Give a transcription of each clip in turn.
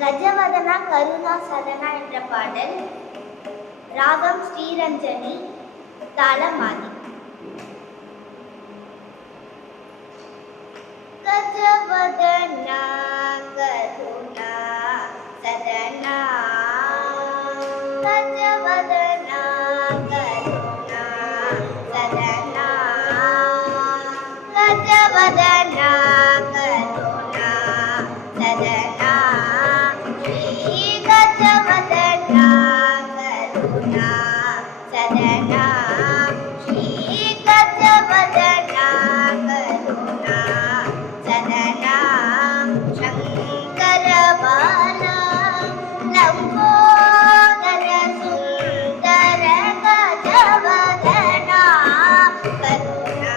கஜவதனா கருணா சதனா என்ற பாடல். ராகம் ஸ்ரீரஞ்சனி, தாளம் ஆதி. கஜவதனா கருணா சதனா, கஜவதனா கருணா சதனா, கஜவதனா கருணா சதனா, ஸ்ரீ கஜவதனா கருணா சதனா, ஸ்ரீ கஜவதனா கருணா சதனா, சங்கர பாலா லம்போதர சுந்தர கஜவதனா கருணா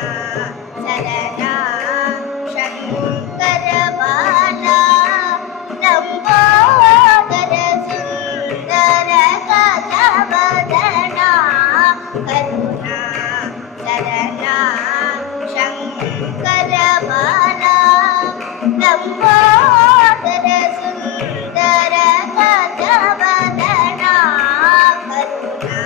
சதனா, சங்கர பாலா லம்போதர சுந்தர கஜவதனா கருணா சதனா, சங்கர பாலா லம்போதர சுந்தர கஜவதனா கருணா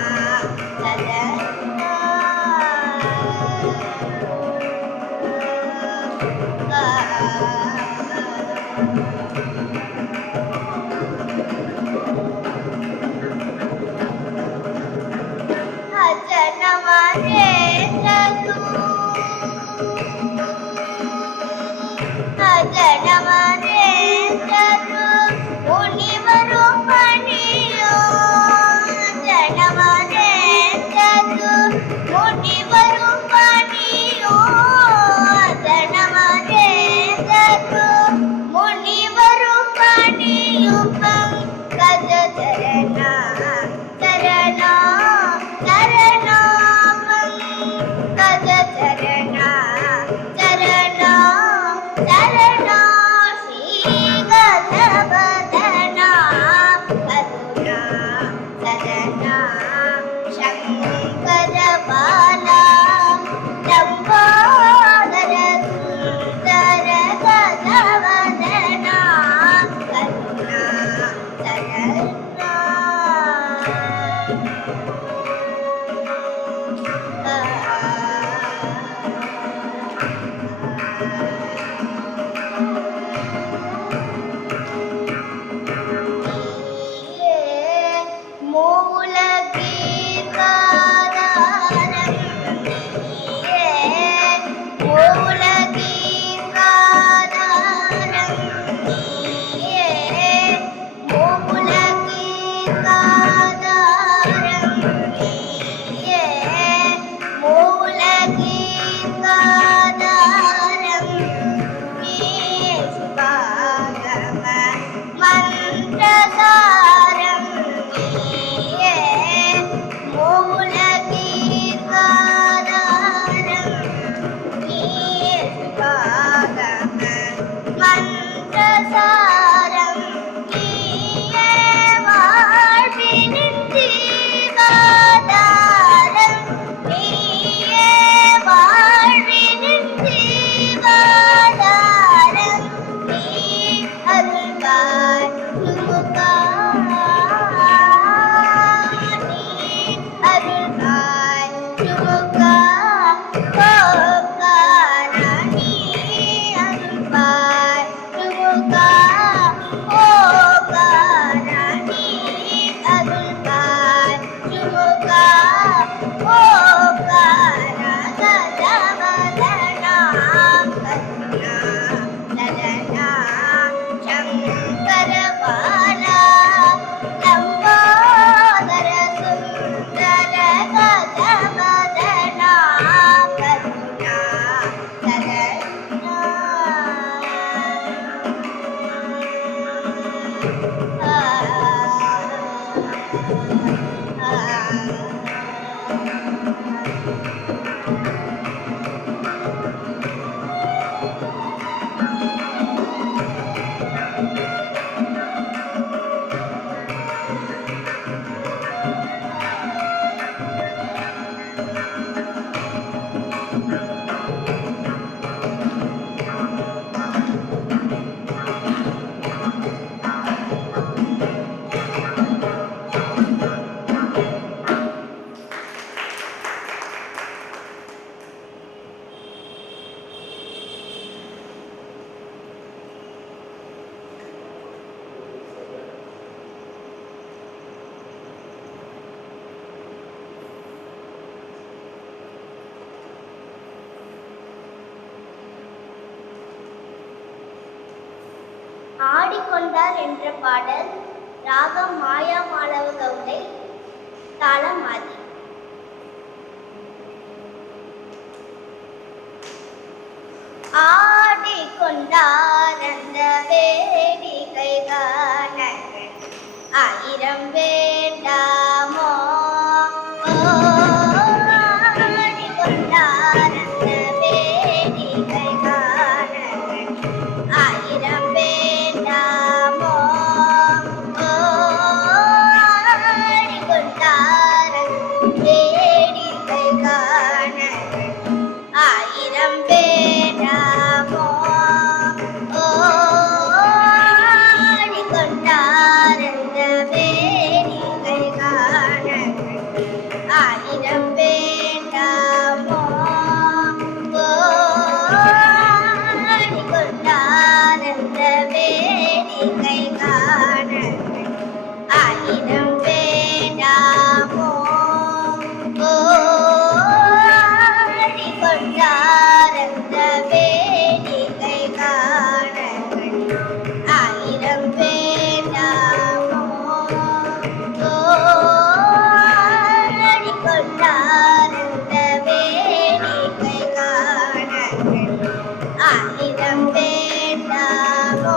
ஆடிக்கொண்டார் என்ற பாடல் ராகம் மாயா மாளவ கவுளை, தாளம் ஆதி. ஆடிக்கொண்டார் அந்த வேடிக்கை காண ஆயிரம் வேண்டாமோ, ஆடிக்கொண்டார் அந்த வேடிக்கை காண ஆயிரம் வேண்டாமோ, ஆடிக்கொண்டார் வேடிக்கை காண ஆயிரம் வேண்டாமோ, ஆடிக்கொண்டார் அந்த வேடிக்கை காண ஆயிரம் வேண்டாமோ, ஆடிக்கொண்டார் அந்த வேடிக்கை காண ஆயிரம் வேண்டாமோ, ஆடிக்கொண்டார் அந்த வேடிக்கை காண ஆயிரம் வேண்டாமோ, ஆடிக்கொண்டார் அந்த வேடிக்கை காண ஆயிரம் வேண்டாமோ,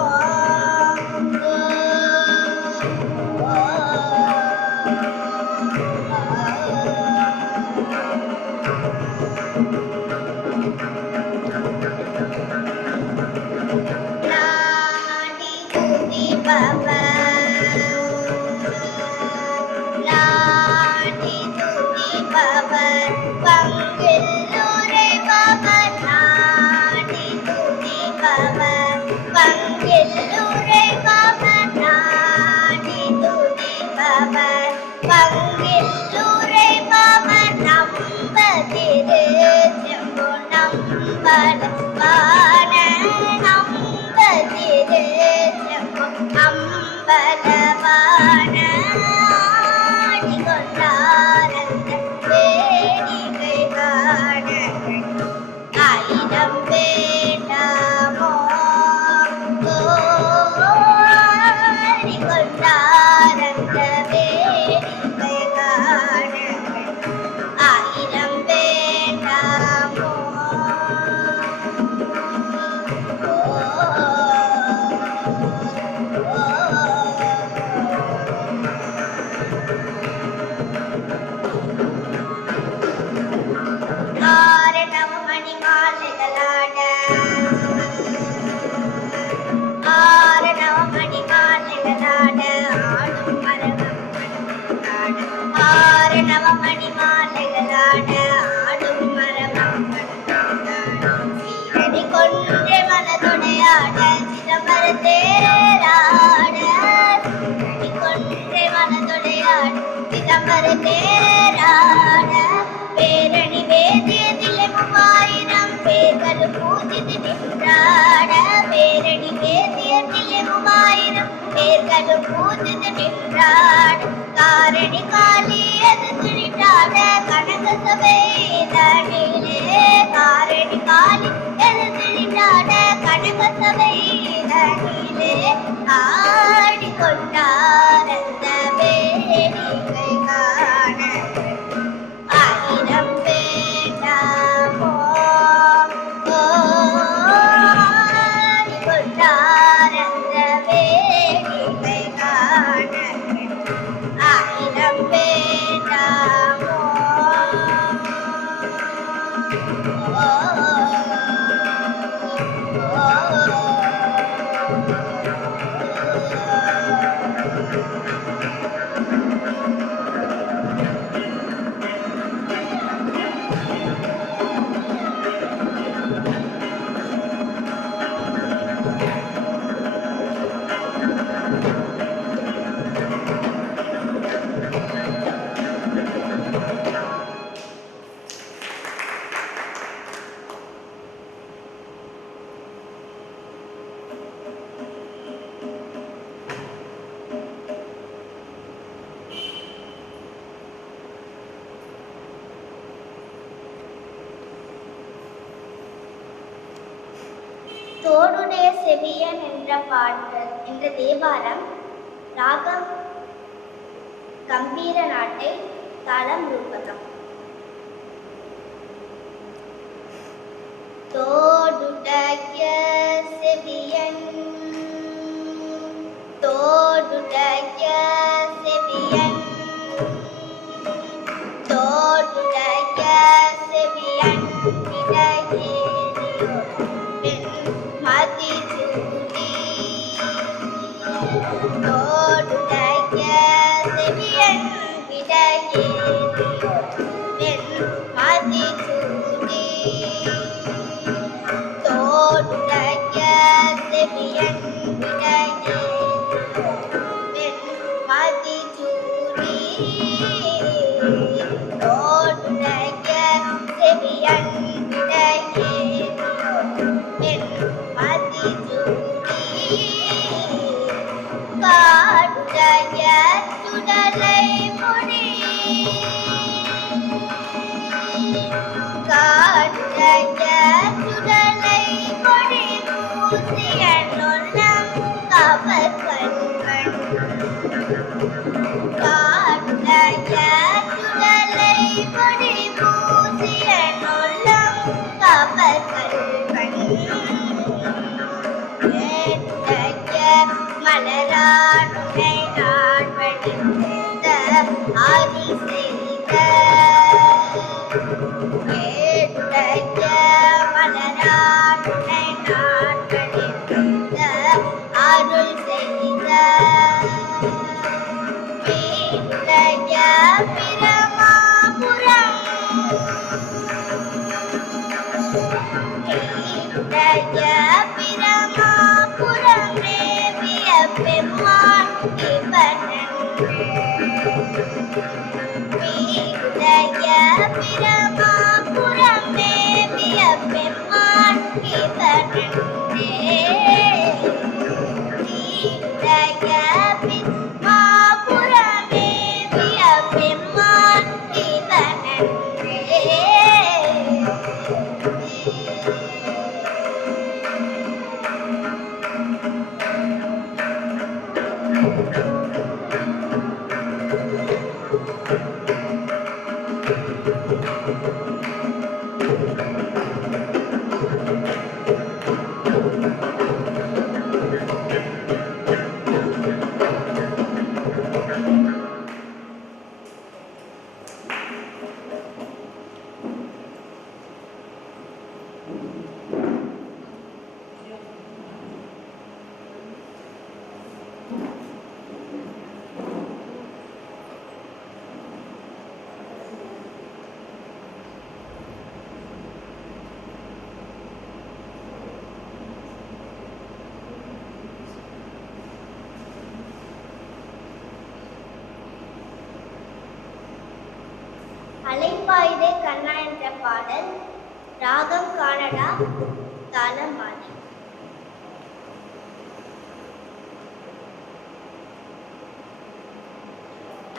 நாடி துதிப்பவர் பங்கில் உரைபவர், நாடி துதிப்பவர் பங்கில் உரைபவர், நாடி துதிப்பவர் பங்கில் உரைபவர், நம்பதிரு செம்பு நம்பல வான, நம்பதிரு செம்பு அம்பலவான, ஆடிக்கொண்டார் அந்த வேடிக்கை காண ஆயிரம் வேண்டாமோ, ஆடிக்கொண்டார் அந்த வேடிக்கை காண ஆயிரம் வேண்டாமோ, ஆரணவமணி மாலைகளாட, ஆரணவமணி மாலைகளாட ஆடும் மரபம் கண்டாட, ஆரணவமணி மாலைகளாட ஆடும் மரபம் கண்டாட, சீரடி கொன்றை மனதுடையாட சிதம்பர தேராட, சீரடி கொன்றை மனதுடையாட சிதம்பர தேராட, பேரணி வேதியதிலே 3000 பேர்கள் பூஜித்து நின்றாட, பேரணி வேதியதிலே 3000 பேர்கள் பூஜித்து நின்றாட, காரணி காளி அது துணிட்டாட கனக சபை தனிலே, காரணி காளி அது துணிட்டாட கனக சபை தனிலே, ஆடிக்கொண்டார் அந்த வேடிக்கை காண ஆயிரம் வேண்டாமோ, ஆடிக்கொண்டார் அந்த வேடிக்கை காண ஆயிரம் வேண்டாமோ, தோடுடைய செவியன் என்ற பாட்டு என்ற தேவாரம் ராகம் கம்பீர நாட்டை, தாளம் ரூபகம். தோடுடைய செவியன், தோடுடைய செவியன், தோடுடைய செவியன் மதிசூடி, தோடுடைய செவியன் மதிசூடி, தோடுடைய செவியன் மதிசூடி, தோடுடைய செவியன் காடுடைய சுடலை பொடி, காடுடைய சுடலை பொடி பூசிய நொல்லம் கவர்கண்கள், காடுடைய சுடலை பொடி பூசிய நொல்லம் கவர்கண்கள், மலராடுனை நான் படித்த அருள் செய்த, கேட்டுடைய மலராடுனை நான் படித்த அருள் செய்த, வீட்டுடைய பிரமாபுரம், வீட்டுடைய பிரமாபுரம் பெம்மான் இவனன்றே, வீட்டுடைய பிரமாபுரம் தேவிய பெம்மான் இவனன்றே, வீட்டுடைய பிரமாபுரம் தேவிய பெம்மான் இவனன்றே. அலைப்பாயுதே கண்ணா என்ற பாடல் ராகம் கானடா, தாளம் மாறி.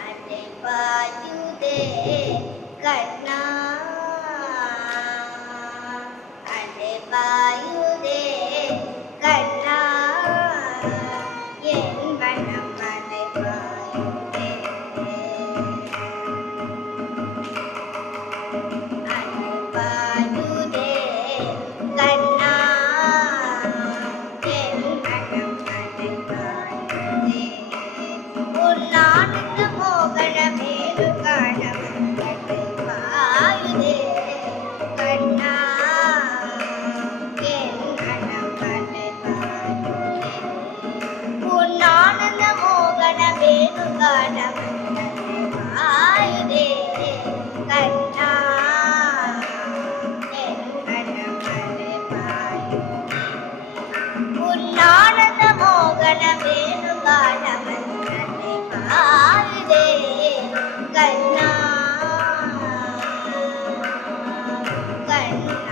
அலைப்பாயுதே கண்ணா, அலைப்பாயுதே கண்ணா, என் மனம் அலைப்பாயுதே, அலைப்பாயுதே கண்ணா, என் மனம் அலைப்பாயுதே, உன் ஆனந்த மோகன மேரு காணம் அலைப்பாயுதே கண்ணா, என் மனம் அலைப்பாயுதே, உன் ஆனந்த மோகன மேரு காணம் அலைப்பாயுதே கண்ணா, என் மனம் அலைப்பாயுதே, உன் ஆனந்த மோகன மேரு காணம் அலைப்பாயுதே கண்ணா, கண்ணா.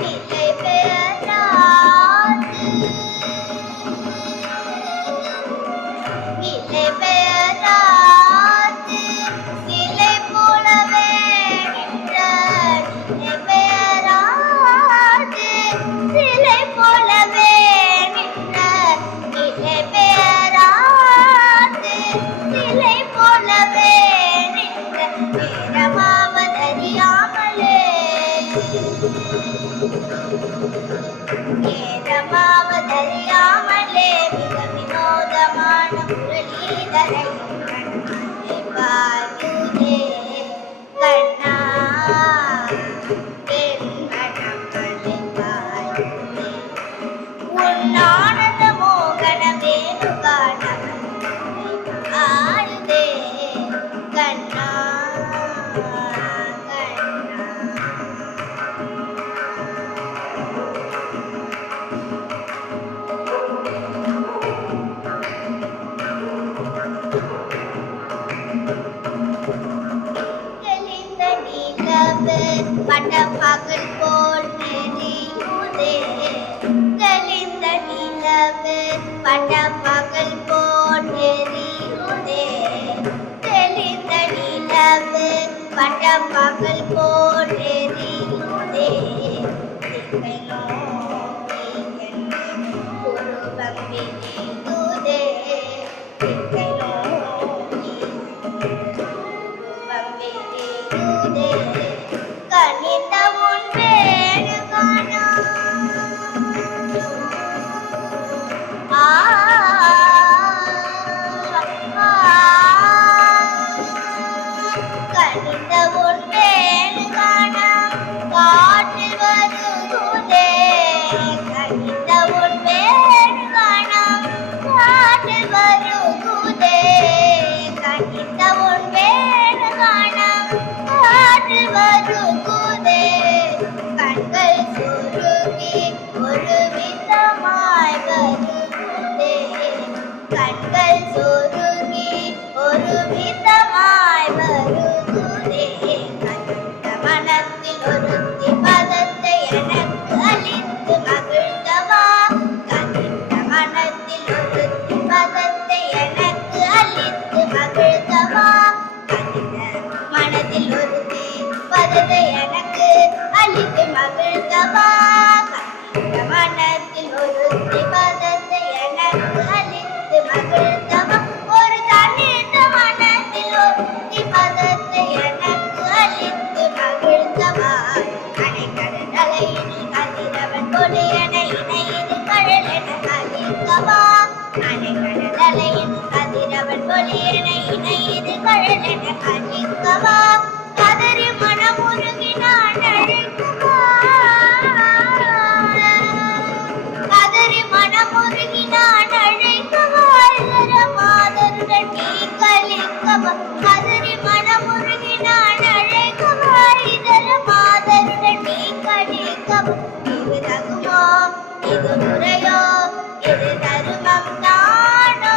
நிலை பெறாது பெயராது சிலை போலவே நின்ற பெயராது சிலை போலவே நின்ற நிலை பெயராது சிலை போலவே நின்ற நேரமாவதறியாமலே நேரமாவதறியாமலே மிக வினோதமான முரளிதரை கண்ணாலே பாருதே கண்ணா என் மனமலை பாருதே உன் ஆனந்த மோகன வேணுகானமலை பாருதே கண்ணா பட்டப்பகல் போல் நெறியுதே தெளிந்த நிலவு பட்டப்பகல் போல் நெறியுதே தெளிந்த நிலவு பட்டப்பகல் போல் நெறியுதே திக்கை நோக்கி என்னை உருவம் விரியுதே திக்கை நோக்கி உருவம் விரியுதே கனிந்த உன் வேணுகானா கனிந்த உன் வேணுகானா காற்றில் வருகுதே கனிந்த உன் வேணுகானா காற்றில் வருகுதே கனிந்த உன் வேணுகானா காற்றில் வருகுதே கண்கள் சுருங்கி ஒரு விதமாய் வருகுதே கண்கள் சுருங்கி ஒரு விதமாய் வருகுதே கண்ட மனத்தில் ஒருத்தி பதத்தை எனக்கு அளித்து மகிழ்ந்தவா கண்ட மனத்தில் ஒருத்தி பதத்தை எனக்கு அளித்து மகிழ்ந்தவா கண்ட மனதில் ஒருத்தி பதத்தை எனக்கு அளித்து மகிழ்ந்தவா கண்ட மனத்தில் ஒருத்தி பதத்தை எனக்கு அளித்து மகிழ்ந்தவா ஒரு தனித்த மனத்தில் ஒருத்தி பதத்தை எனக்கு அளித்து மகிழ்ந்தவா அணைக்கடல் அலையினில் கதிரவன் கொடியன இணையிரு கடல் என அழிக்கவா அணைக்கடல் அலையினில் கதிரவன் கொடியன இணையிரு கடல் என அழிக்கவா கதறி மனமுருகினான் அழைக்கவா கதறி மனமுருகினான் அழைக்கவா இதர மாதருடன் நீ கலிக்கவா கதறி மனமுருகினான் அழைக்கவா இதர மாதருடன் நீ கலிக்கவா இது தகுமோ இது முறையோ இது தருமம் தானோ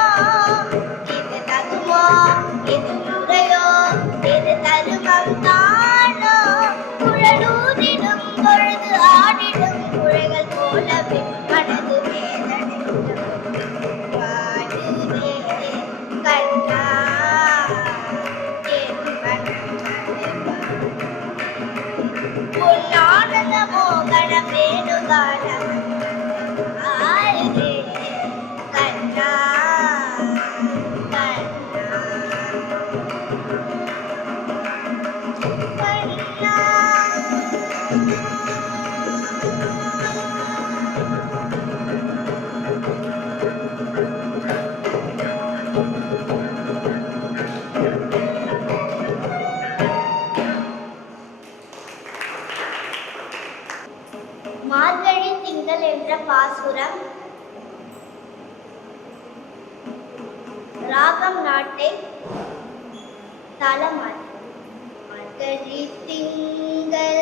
இது தகுமோ இது முறையோ இது தருமம் தானோ குழலூதிடும் பொழுது ஆடிடும் குழைகள் போலவே மனது வேதனை வாடுதே கண்ணா என் மனமலை உன் ஆனந்த மோகன வேணுகானம் ஆடுதே கண்ணா மார்கழி திங்கள் என்ற பாசுரம் ராகம் நாட்டை தாளமாடி மார்கழி திங்கள்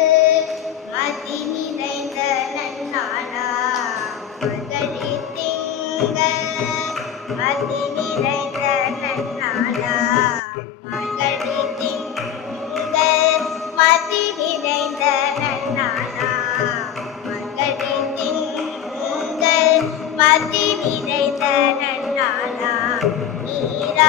மதி நிறைந்த நன்னாளா மார்கழி திங்கள் மதி நிறைந்த நன்னாளா மார்கழி திங்கள் மதி நிறைந்த நன்னாளா மார்கழி திங்கள் மதி நிறைந்த நன்னாளா நீராட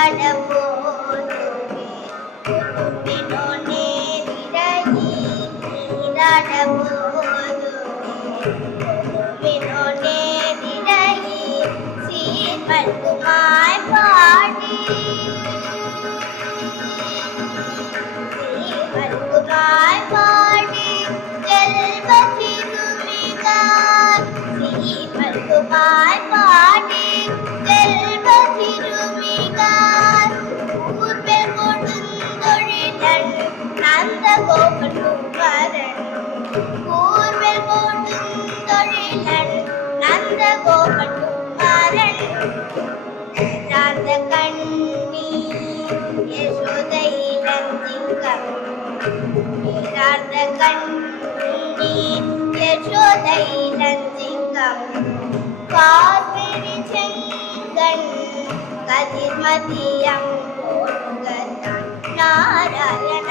கதிர்மதியம் நாராயண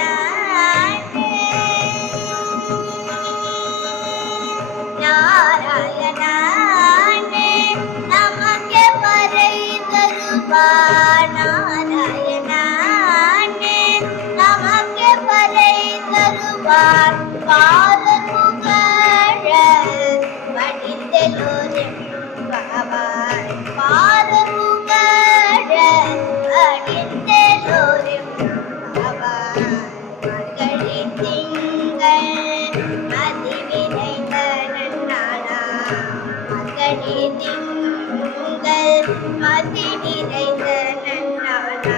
நாராயணே நமக்கு பறை தருவார் நாராயணே நமக்கு பறை தருவார் பாதமுகழ வடித்தெல்லோரும் பகவான் பாதமுகழ வடித்தெல்லோரும் பகவான் மகளி திங்கள் மதிவினைந்த நன்னாளா மகளி திங்கள் மதி நிறைந்த நன்னாளா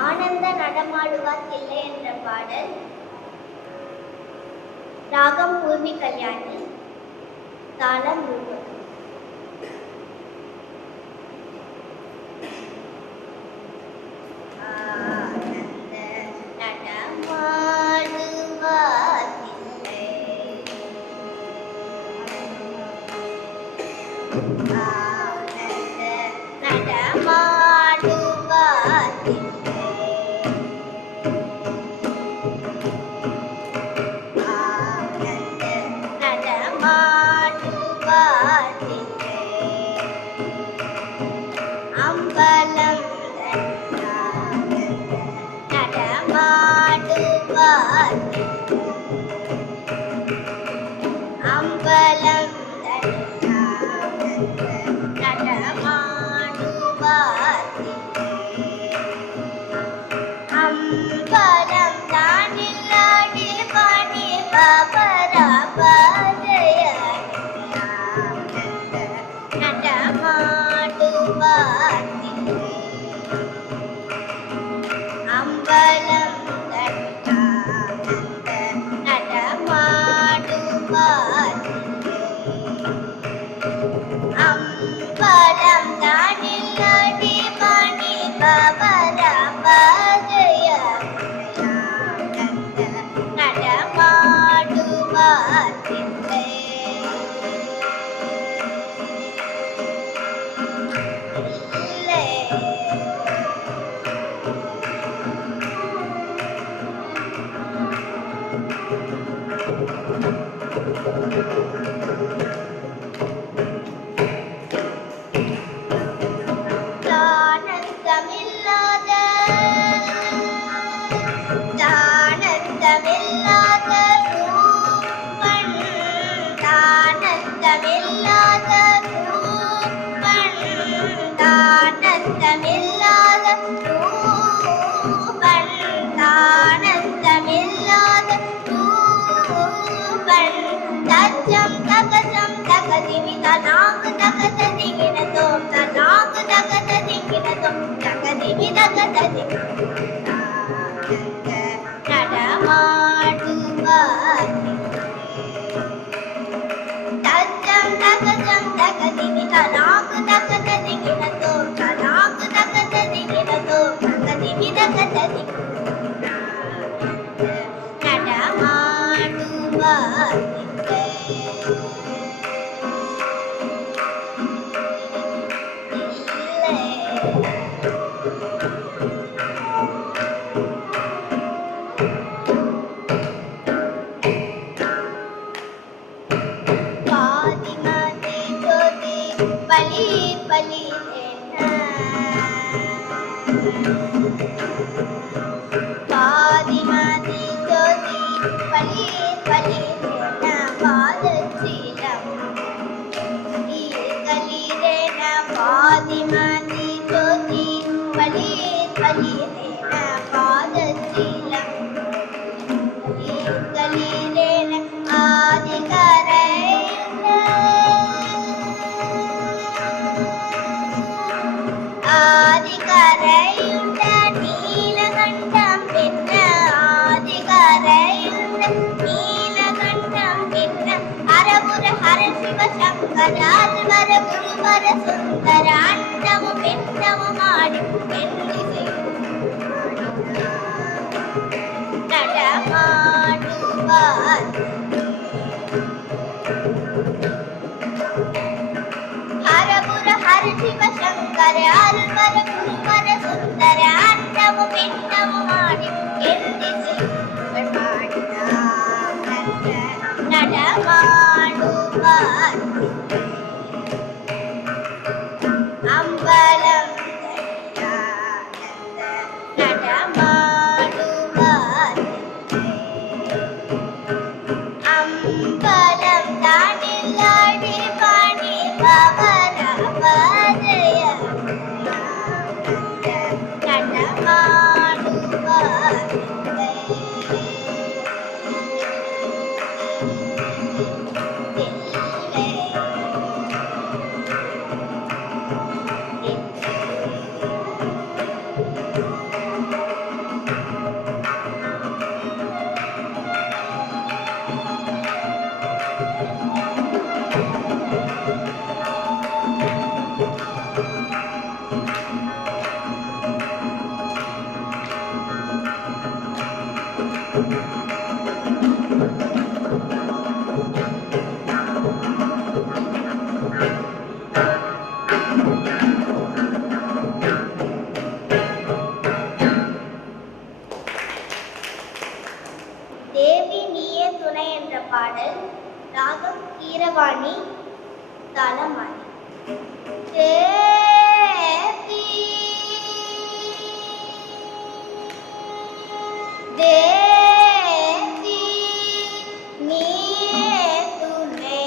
ஆனந்த நடமாடுவார் இல்லை என்ற பாடல் ராகம் பூர்வி கல்யாணி தாளம் ரூபம். ஆனந்த நடமாடுவார் இல்லை ஆனந்த நடமாடுவார் அம்பலம் நடமாடுவார் அம்பலம் நடமாடுவார் அம்பலம் தானில்லாடி பணி பபரபஜய நடமாடுவார் அம்பலம் நடமாடுவார் அம்பலம் தானில்லாடி பணி பபரபஜய நடமாடுவார் நடமாடுவார் தஜம் தகஜம் தகதினி தனாகு தகததிகினதோ தனாகு தகததிகினதோ தகதினி தகததி நடமாடுவார் பலி பலி பாதிமதி ஜோதி பலி பலி பாதசீலம் கலிரேன பாதிமதி ஜோதி பலி பலி பாதசீலம் கலிரேன ஆதிகரை ஆதிகரையுண்ட நீலகண்டம் பின்ன ஆதிகரையுண்ட நீலகண்டம் பின்ன அரபுர ஹர சிவ சங்கர அல்வர குருவர சுந்தர அண்டமு பிண்டமு மாடி பெண்ணிசை நடமாடுவார் ஹரபுர ஹர சிவ சங்கர அல்வர குருவர சுந்தர அண்டமு பிண்டமு மாடி எண்ணிசை நடமாடுவார் அம்பலம் நடமாடுவார் அம்பலம் தானில்லாடி பணி பவர பதய நடமாடுவார் தேவி நீயே துணை என்ற பாடல் ராகம் கீரவாணி தாளமாணி. தேவி தேவி நீயே துணை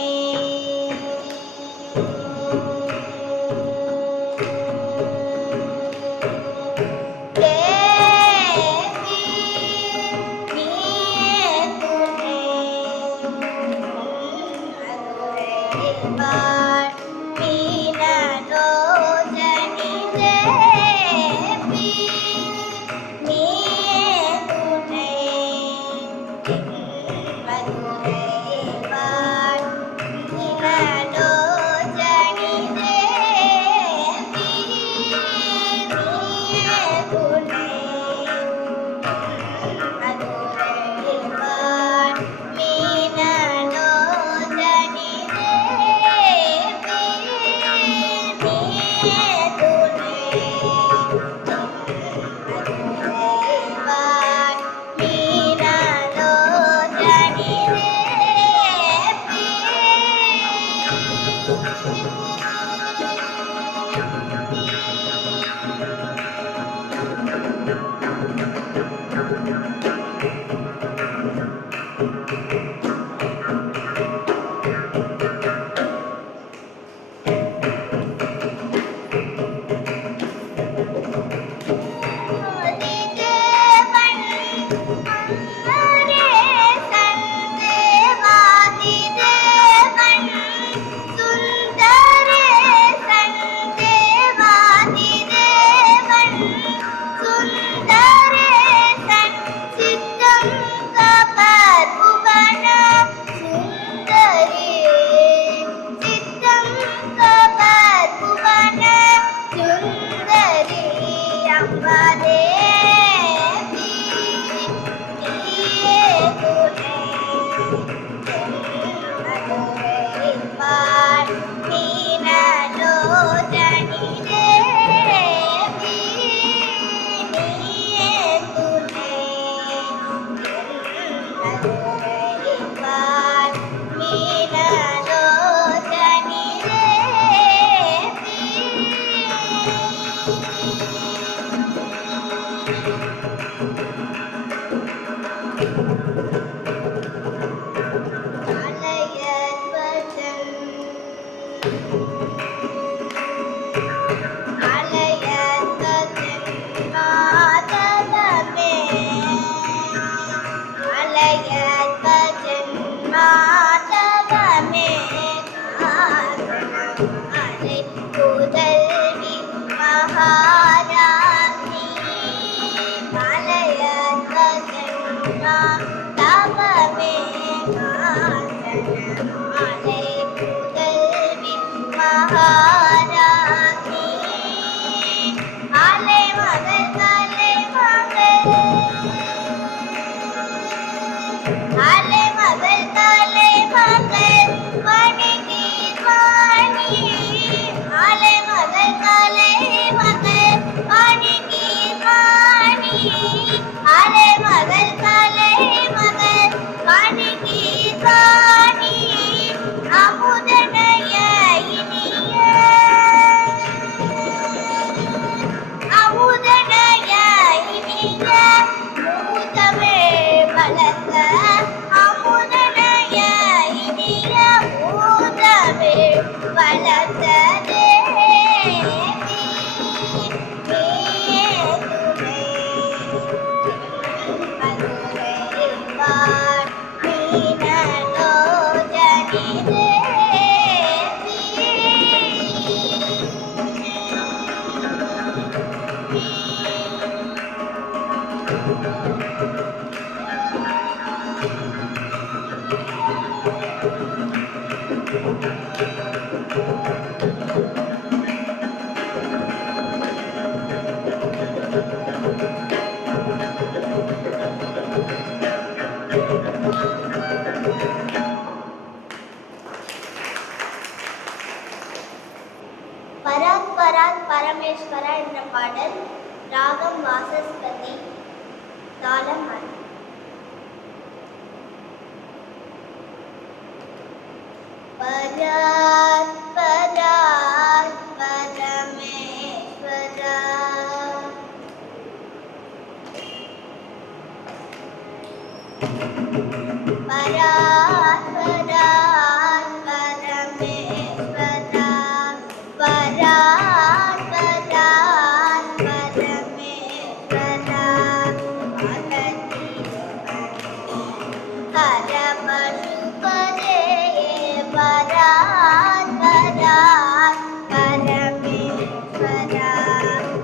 தவமே மாலை புதல்வி மகாராணி அலை மகள் தலை மகள் அலை மகள் தலை மகள் வணிகி வாணி அலை மகள் தலை மகள் வணிகி வாணி அலை மகள் தலை மகள் வணிகி வாணி அமுதனைய இனிய அமுதனைய இனிய மூதமிழ் வளர்த்த அமுதனைய இனிய மூதமிழ் வளர்த்த தேவி நீயே துணை மதுரைவாழ் மீனலோஜனி தேவி பராத் பராத் பரமேஸ்வரா என்ற பாடல் ராகம் வாசஸ்பதி தாளம் மணி. பராத் பராத் பரமேஸ்வரா பராத் பராத் பரமேஸ்வரா பராத் பராத் பரமேஸ்வரா ஹரபசுபதே பராத் பராத் பரமேஸ்வரா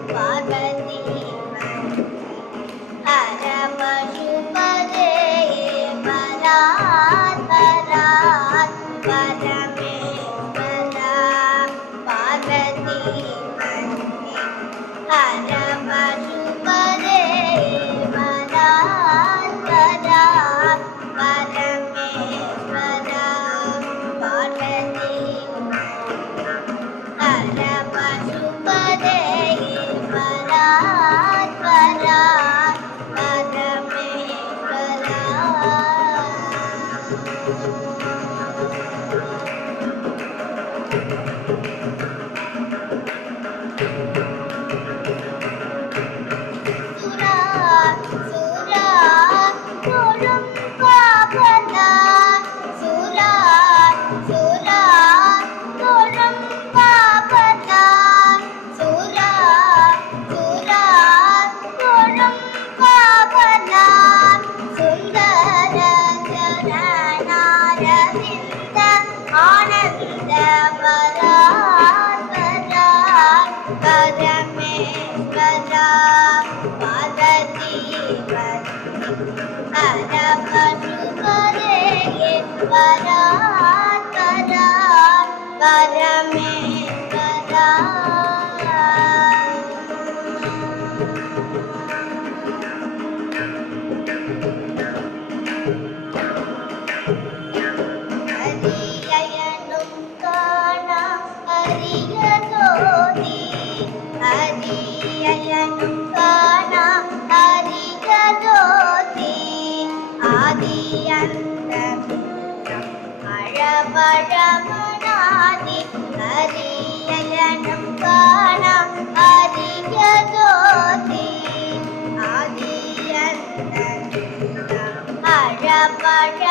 பார்வதி ஹரபசுபதே பராத் பராத் பரமேஸ்வரா பார்வதி ஹரபசுபதே பராத் பராத் பரமேஸ்வரா பார்வதி ஹரபசுபதே பராத் பராத் பரமேஸ்வரா சுரா சுரா தொழும் பாபனா சுரா சுரா தொழும் பாபனா சுரா சுரா தொழும் பாபனா சுந்தர சரணாரவிந்த ஆனந்த பராத் பராத் பரமேஸ்வரா பார்வதி ஹரபசுபதே பராத் பராத் பரமேஸ்வரா ஹரியனும் காணா ஹரிய ஜோதி ஹரியனும் காணா ஹரிய ஜோதி ஆதி அந்த அழபழமனாதி ஹரியனும் காணா ஹரிய ஜோதி ஆதி அந்த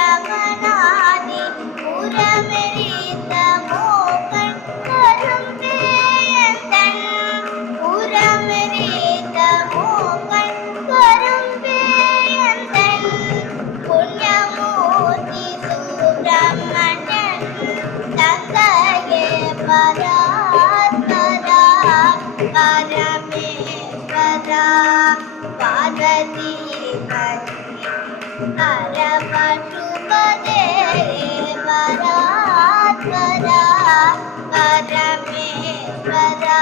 அழபழமனாதி புறமெரித்த மோகன் கரும்பேயந்தன் புறமெரித்த மோகன் கரும்பேயந்தன் புண்ணியமூர்த்தி சுப்பிரமணியன் தந்தையே பராத் பராத் பரமேஸ்வரா பார்வதி परमशुभदे परात्परा परमेश्वरा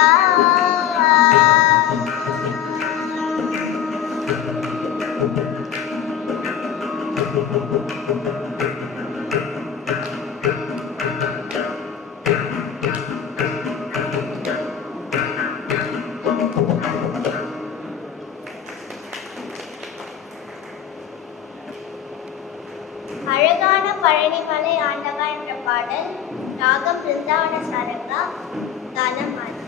அழகான பழனிமலை ஆண்டவா என்ற பாடல் ராகம் பிருந்தாவன சாரங்கா தானமானி.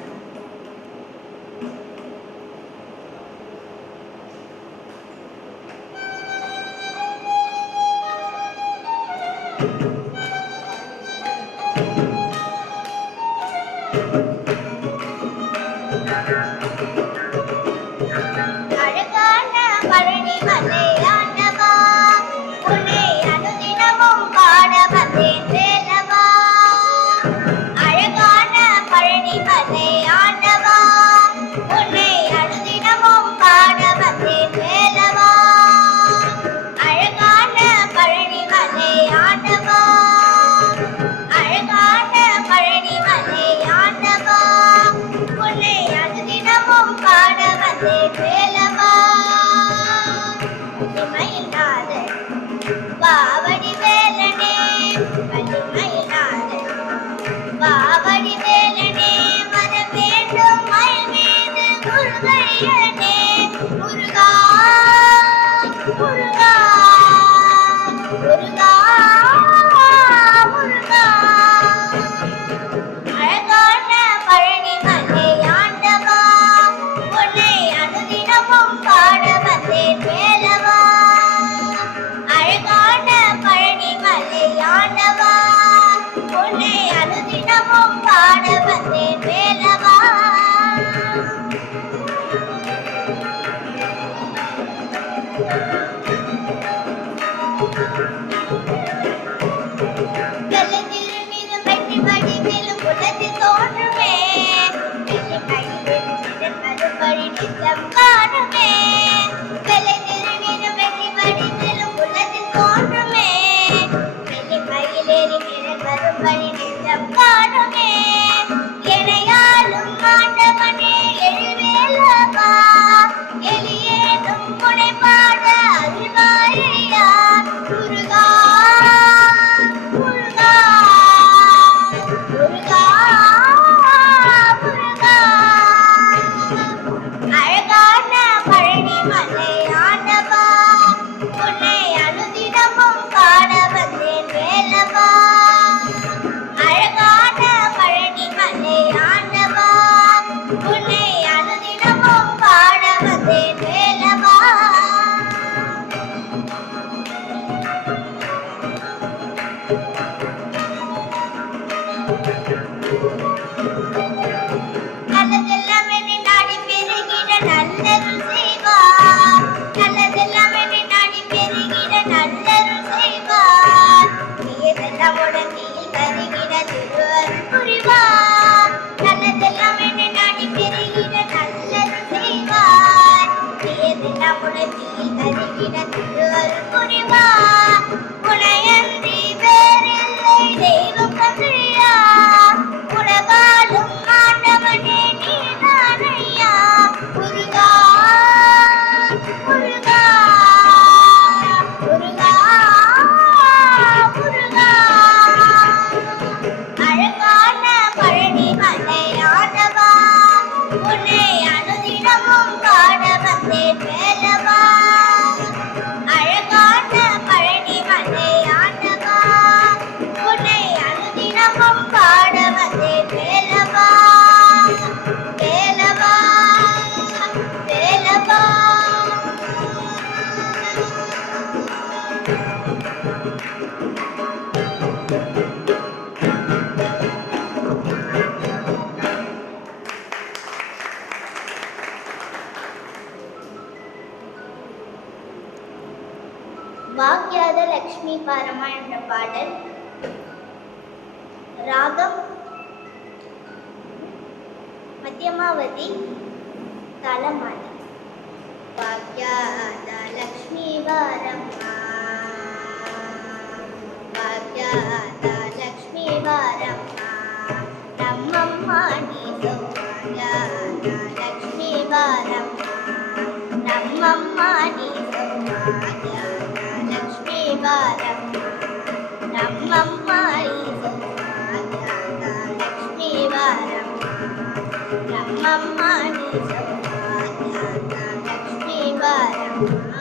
அழகான பழனிமலை ஆண்டவா உன்னை அனுதினமும் பாட வந்தேன் வேலவா. அழகான பழனிமலை ஆண்டவா உன்னை அனுதினமும் பாட வந்தேன் வேலவா. அழகான பழனிமலை ஆண்டவா அழகான பழனிமலை ஆண்டவா உன்னை அனுதினமும் பாட வந்தேன் வேலவா. மயிலாத பாவடி வேலனே மயிலாத பாவடி வேலனே வர வேண்டும் மயில் மீது முருகையனே முருகா முருகா முருகா முருகா. அழகான பழனிமலை ஆண்டவா உன்னை அனுதினமும் பாட வந்தேன் வேலவா. அழகான பழனிமலை ஆண்டவா உன்னை அனுதினமும் பாட வந்தேன் வேலவா. வெள்ளத்திருமிதும் வெற்றி வடிவிலும் உலகில் தோன்றுமே வெள்ளி மயிலில் மறுபடி நிஜம் காணுமே. வெள்ளத்திருமிதும் வெற்றி வடிவிலும் உலகில் தோன்றுமே வெள்ளி மயிலேறி மறுபடி நிஜம் காணுமே. எனையாலும் ஆண்டவனே எழுவேலவா எளியேனும் முனைப்பாட அறிவாயா முருகா முருகா முருகா முருகா. அழகான பழனிமலை ஆண்டவா உன்னை அனுதினமும் பாட வந்தேன் வேலவா. அழகான பழனிமலை ஆண்டவா உன்னை அனுதினமும் பாட வந்தேன் வேலவா. நல்லதெல்லாம் என்னை நாடி பெருகிட நல்லருள் செய்வார். நல்லதெல்லாம் என்னை நாடி பெருகிட நல்லருள் செய்வார். தீயதெல்லாம் உடனேயில் கருகிட திருவருள் புரிவார். நல்லதெல்லாம் என்னை நாடி பெருகிட நல்லருள் செய்வார். தீயதெல்லாம் உடனேயில் கருகிட திருவருள் புரிவார். உனையன்றி வேறில்லை தெய்வம் கன்றியா உலகாலும் ஆண்டவனே நீதானையா முருகா முருகா முருகா முருகா. அழகான பழனிமலை ஆண்டவா உன்னை அனுதினமும் பாட வந்தேன் வேலவா. அழகான பழனிமலை ஆண்டவா உன்னை அனுதினமும் பாட வந்தேன் வேலவா வேலவா வேலவா. பாக்யாத லக்ஷ்மி பாரமா என்ற பாடல் ராகம் மத்தியமாவதி தாளமானி. பாக்யாத லக்ஷ்மி பாரமா லக்ஷ்மி பாரம்மா நம்மம்மா லக்ஷ்மி பாரம்மா நம்மம்மா லக்ஷ்மி பாரம்மா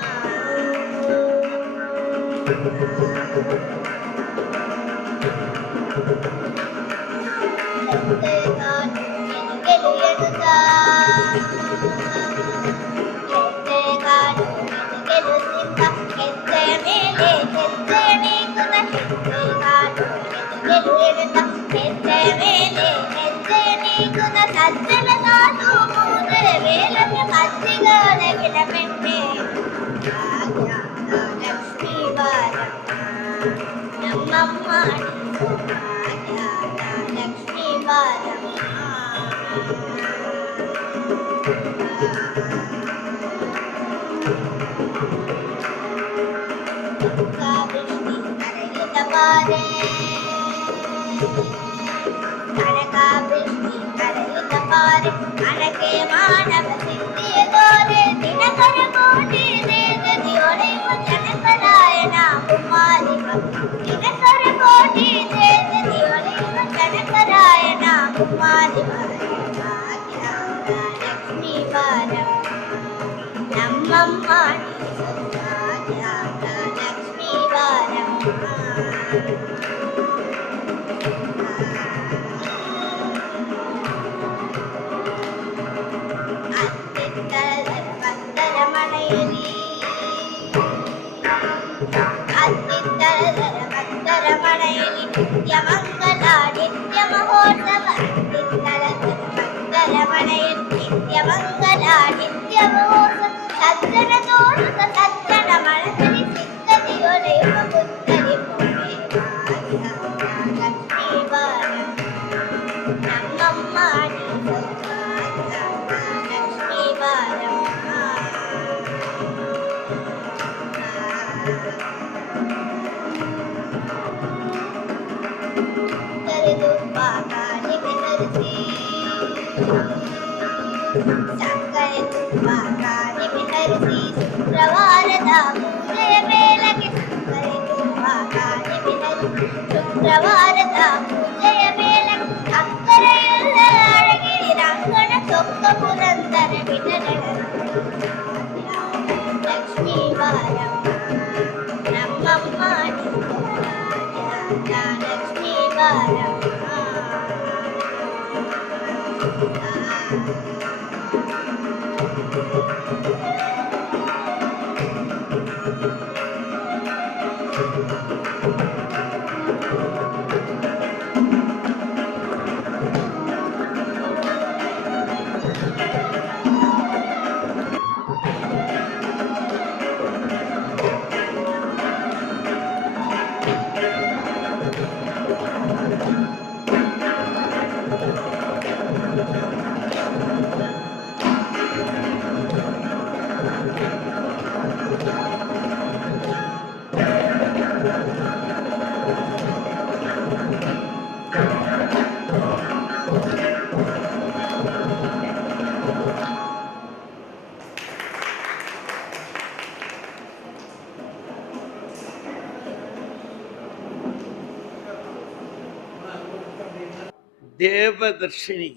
தேவதர்ஷினி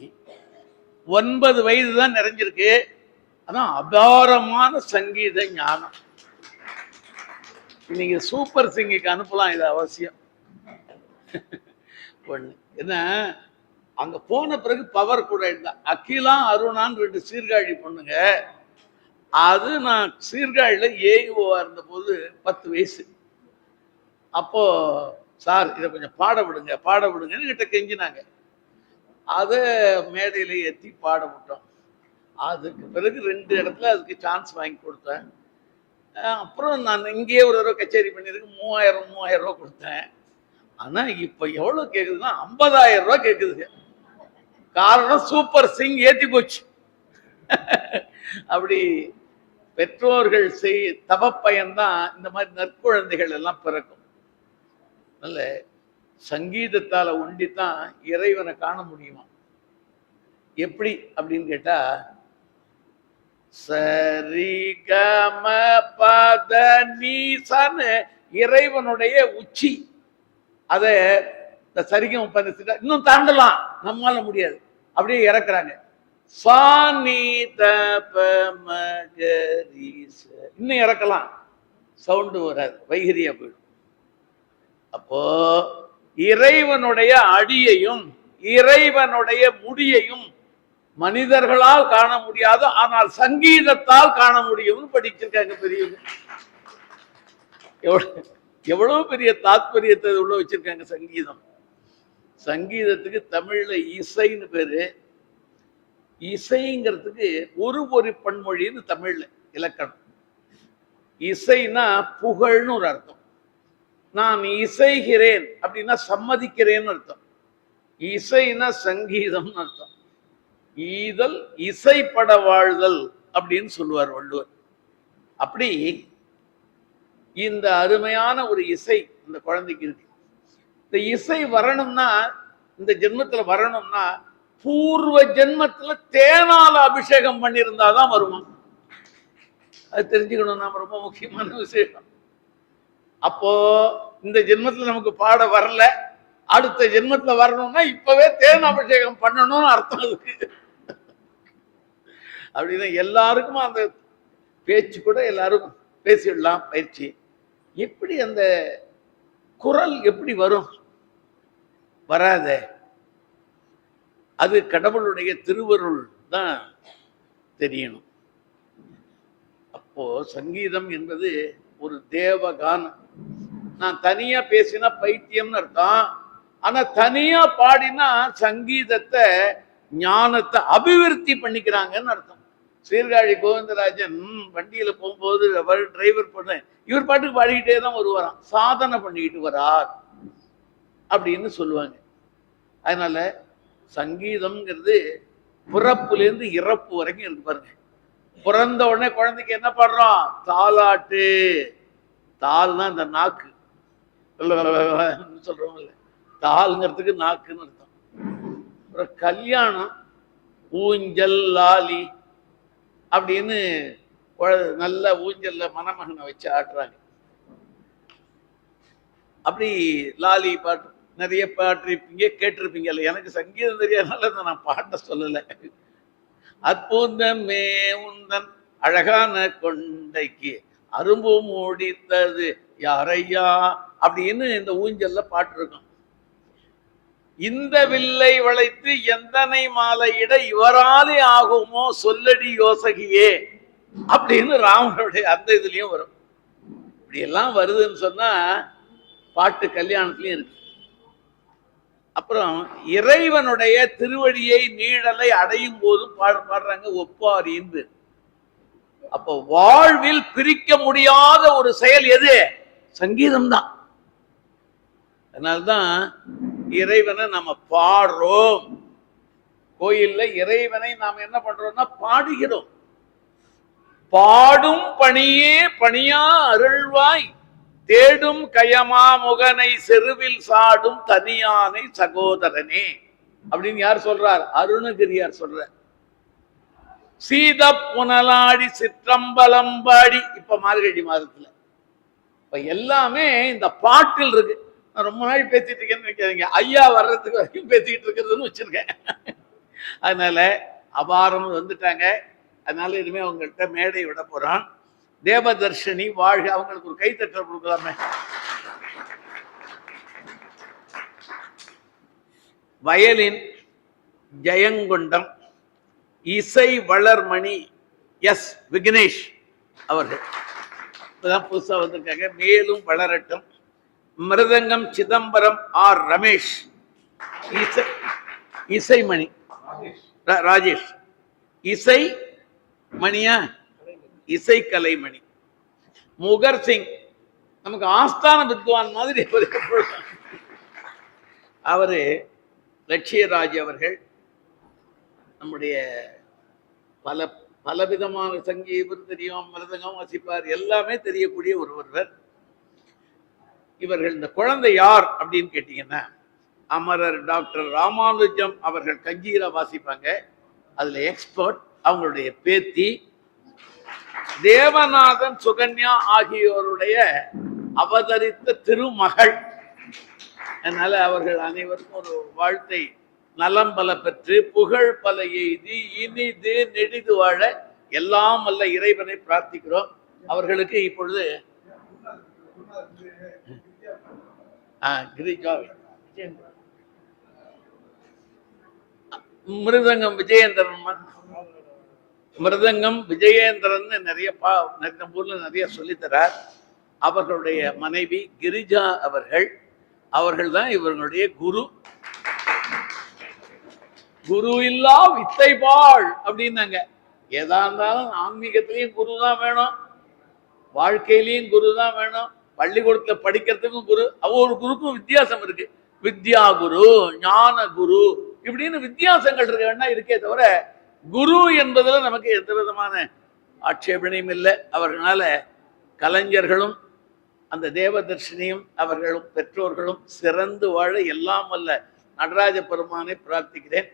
9 வயது தான் நிறைஞ்சிருக்கு. அதான் அபாரமான சங்கீத ஞானம். நீங்க சூப்பர் சிங்கிக்கு அனுப்பலாம், இது அவசியம். ஒண்ணு என்ன, அங்க போன பிறகு பவர் கூட இல்லை. அகிலா அருணான்னு 2 சீர்காழி பொண்ணுங்க. அது நான் சீர்காழியில ஏஇஓவா இருந்த போது 10 வயசு. அப்போ சார் இதை கொஞ்சம் பாட விடுங்கன்னு கிட்ட கெஞ்சினாங்க. அதை மேடையில ஏற்றி பாட விட்டோம். அதுக்கு பிறகு 2 இடத்துல அதுக்கு சான்ஸ் வாங்கி கொடுத்தேன். அப்புறம் நான் இங்கேயே ஒரு தடவை கச்சேரி பண்ணியிருக்கு, 3000 ரூபா கொடுத்தேன். ஆனா இப்ப எவ்வளவு கேக்குதுன்னா 50,000 ரூபாய் கேக்குதுங்க. காரணம் சூப்பர் சிங் ஏத்தி போச்சு. அப்படி பெற்றோர்கள் தவப்பயன்தான் இந்த மாதிரி நற்குழந்தைகள் எல்லாம் பிறக்கும். நல்ல சங்கீதத்தால ஒண்டித்தான் இறைவனை காண முடியுமா? எப்படி அப்படின்னு கேட்டா, சரி கம பத நீசன்னு இறைவனுடைய உச்சி. அத இந்த சரிகம் இன்னும் தாண்டலாம், நம்மால முடியாது, அப்படியே இறக்குறாங்க. இன்னும் இறக்கலாம், சவுண்டு வராது, வைகரியா போயிடும். அப்போ இறைவனுடைய அடியையும் இறைவனுடைய முடியையும் மனிதர்களால் காண முடியாது, ஆனால் சங்கீதத்தால் காண முடியும் படிச்சிருக்காங்க பெரியவங்க. எவ்வளவு பெரிய தாத்பரியத்தை உள்ள வச்சிருக்காங்க. சங்கீதம், சங்கீதத்துக்கு தமிழ்ல இசைன்னு பேரு. இசைங்கிறதுக்கு ஒரு பன்மொழின்னு தமிழ்ல இலக்கணம். இசைனா புகழ்னு ஒரு அர்த்தம். நான் இசைகிறேன் அப்படின்னா சம்மதிக்கிறேன்னு அர்த்தம். இசைனா சங்கீதம்னு அர்த்தம். ஈதல் இசைப்பட வாழ்தல் அப்படின்னு சொல்லுவார் வள்ளுவர். அப்படி இந்த அருமையான ஒரு இசை இந்த குழந்தைக்கு இருக்கு. இந்த இசை வரணும்னா, இந்த ஜென்மத்துல வரணும்னா பூர்வ ஜென்மத்துல தேனால அபிஷேகம் பண்ணியிருந்தாதான் வருமா. அது தெரிஞ்சுக்கணும், நாம ரொம்ப முக்கியமான விஷயம். அப்போ இந்த ஜென்மத்துல நமக்கு பாட வரல, அடுத்த ஜென்மத்துல வரணும்னா இப்பவே தேன் அபிஷேகம் பண்ணணும்னு அர்த்தம் இருக்கு. அப்படின்னா எல்லாருக்கும் அந்த பேச்சு கூட எல்லாரும் பேசிடலாம். பயிற்சி எப்படி, அந்த குரல் எப்படி வரும்? வராத. அது கடவுளுடைய திருவருள் தான் தெரியணும். அப்போ சங்கீதம் என்பது ஒரு தேவகானம். நான் தனியா பேசினா பைத்தியம்னு அர்த்தம். ஆனா தனியா பாடினா சங்கீதத்தை, ஞானத்தை அபிவிருத்தி பண்ணிக்கிறாங்கன்னு அர்த்தம். சீர்காழி கோவிந்தராஜன் வண்டியில போகும்போது டிரைவர் பண்ண இவர் பாட்டுக்கு பாடிக்கிட்டே தான் வருவாராம், சாதனை பண்ணிக்கிட்டு வரார் அப்படின்னு சொல்லுவாங்க. அதனால சங்கீதம்ங்கிறது பிறப்புலேருந்து இறப்பு வரைக்கும் இருக்கு பாருங்க. பிறந்த உடனே குழந்தைக்கு என்ன பாடுறோம்? தாலாட்டு. தால்னா இந்த நாக்கு சொல்றோம், தாளுங்கிறதுக்கு நாக்குன்னு அர்த்தம். அப்புறம் கல்யாணம், ஊஞ்சல் லாலி அப்படின்னு நல்ல ஊஞ்சல்ல மணமகனை வச்சு ஆட்டுறாங்க. அப்படி லாலி பாட்டு நிறைய பாட்டிருப்பீங்க, கேட்டிருப்பீங்க. எனக்கு சங்கீதம் தெரியாதனால நான் பாட்ட சொல்லலை. அற்புதமே உந்தன் அழகான கொண்டைக்கு அரும்பு மூடித்தது யாரையா அப்படின்னு இந்த ஊஞ்சல்ல பாட்டு இருக்கும். இந்த வில்லை வளைத்து எந்தனை மாலையிட இவராலே ஆகுமோ சொல்லடி யோசகியே அப்படின்னு ராமனுடைய அந்த இதுலயும் வரும். இப்படி எல்லாம் வருதுன்னு சொன்னா பாட்டு கல்யாணத்துலயும் இருக்கு. அப்புறம் இறைவனுடைய திருவடியை நீழலை அடையும் போதும் பாடுறாங்க ஒப்பாரின்னு. அப்போ வாழ்வில் பிரிக்க முடியாத ஒரு செயல் எது? சங்கீதம் தான். அதனால்தான் இறைவனை நம்ம பாடுறோம். கோயில்ல இறைவனை நாம் என்ன பண்றோம்னா பாடுகிறோம். பாடும் பணியே பணியா அருள்வாய் தேடும் கயமா முகனை செருவில் சாடும் தனியானை சகோதரனே அப்படின்னு யார் சொல்றார்? அருணகிரியார் சொல்றார். சீத புனலாடி சிற்றம்பலம்பாடி. இப்ப மார்கழி மாதத்துல இப்ப எல்லாமே இந்த பாட்டில் இருக்கு. நான் ரொம்ப நாள் பேசிட்டு இருக்கேன்னு நினைக்காதீங்க, ஐயா வர்றதுக்கு வரைக்கும் பேசிக்கிட்டு இருக்கிறதுன்னு வச்சிருக்கேன். அதனால அபாரம் வந்துட்டாங்க. அதனால இனிமே அவங்கள்ட்ட மேடை விட போறான். தேவதர்ஷினி வாழ்க. அவங்களுக்கு ஒரு கைத்தட்டல் கொடுக்கலாமே. வயலின் ஜெயங்கொண்டம், இசை வளர்மணி எஸ் விக்னேஷ் அவர்கள் இப்பதான் புதுசா வந்திருக்காங்க, மேலும் வளரட்டும். மிருதங்கம் சிதம்பரம் ஆர் ரமேஷ், இசைமணி ராஜேஷ், இசை மணியா இசை கலைமணி. முகர் சிங் நமக்கு ஆஸ்தான வித்வான் மாதிரி அவரு. லட்சியராஜ் அவர்கள் நம்முடைய பலவிதமான சங்கீதம் தெரியும், மிருதங்கம் வாசிப்பார், எல்லாமே தெரியக்கூடிய ஒருவர். இவர்கள் இந்த குழந்தை யார் அப்படின்னு கேட்டீங்கன்னா, அமரர் டாக்டர் ராமானுஜம் அவர்கள் கஞ்சீரா வாசிப்பாங்க, அதுல எக்ஸ்பர்ட். அவங்களுடைய பேத்தி தேவநாதன் சுகன்யா ஆகியோருடைய அவதரித்த திருமகள். அதனால அவர்கள் அனைவருக்கும் ஒரு வாழ்த்தை, நலம் பல பெற்று புகழ் பல எய்தி இனிது நெடிது வாழ எல்லாம் அல்ல இறைவனை பிரார்த்திக்கிறோம். அவர்களுக்கு இப்பொழுது மிருதங்கம் விஜயேந்திரன், மிருதங்கம் விஜயேந்திரன் நிறைய ஊர்ல நிறைய சொல்லித்தரார். அவர்களுடைய மனைவி கிரிஜா அவர்கள் தான் இவர்களுடைய குரு. குரு இல்லா வித்தை பாழ் அப்படின்னாங்க. எதா இருந்தாலும் ஆன்மீகத்திலையும் குரு தான் வேணும், வாழ்க்கையிலையும் குரு தான் வேணும், பள்ளிக்கூடத்துல படிக்கிறதுக்கும் குரு. ஒவ்வொரு குருக்கும் வித்தியாசம் இருக்கு. வித்யா குரு, ஞான குரு இப்படின்னு வித்தியாசங்கள் இருக்கே தவிர குரு என்பதுல நமக்கு எந்த விதமான ஆட்சேபனையும் இல்லை. அவர்களால கலைஞர்களும் அந்த தேவதர்ஷினியும் அவர்களும் பெற்றோர்களும் சிறந்து வாழ எல்லாம் வல்ல நடராஜ பெருமானை பிரார்த்திக்கிறேன்.